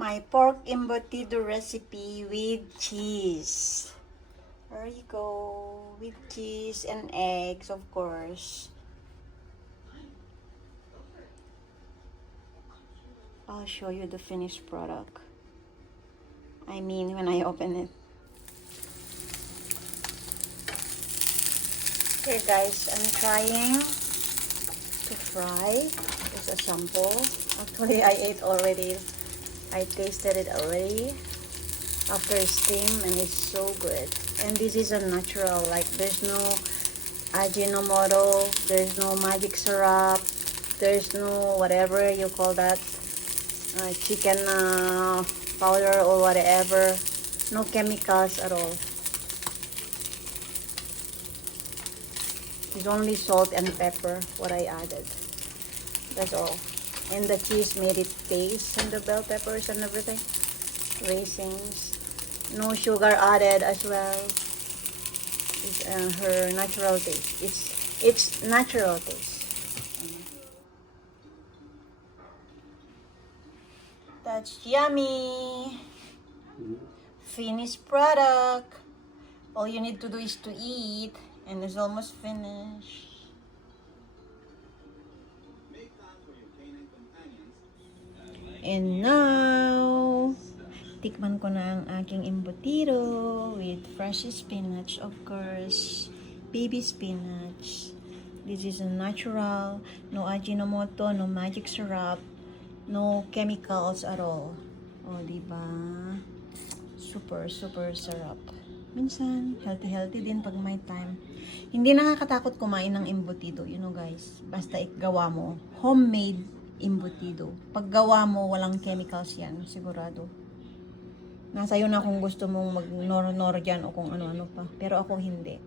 My pork embutido recipe with cheese. There you go. With cheese and eggs, of course. I'll show you the finished product. I mean, when I open it. Here guys, I'm trying to fry. It's a sample. Actually, I ate already. I tasted it already after steam, and it's so good. And this is a natural, like there's no Ajinomoto, there's no magic syrup, there's no whatever you call that, chicken powder or whatever. No chemicals at all. It's only salt and pepper what I added. That's all. And the cheese made it taste, and the bell peppers and everything. Raisins. No sugar added as well. It's her natural taste. It's natural taste. That's yummy. Finished product. All you need to do is to eat, and it's almost finished. And now, tikman ko na ang aking embutido with fresh spinach, of course. Baby spinach. This is a natural, no Ajinomoto, no magic syrup, no chemicals at all. O, diba? Super, super sarap. Minsan, healthy din pag may time. Hindi nakakatakot kumain ng embutido, you know guys. Basta gawa mo. Homemade embutido. Pag gawa mo, walang chemicals yan, sigurado. Nasa iyo na kung gusto mong mag-nor-nor dyan o kung ano-ano pa. Pero ako hindi.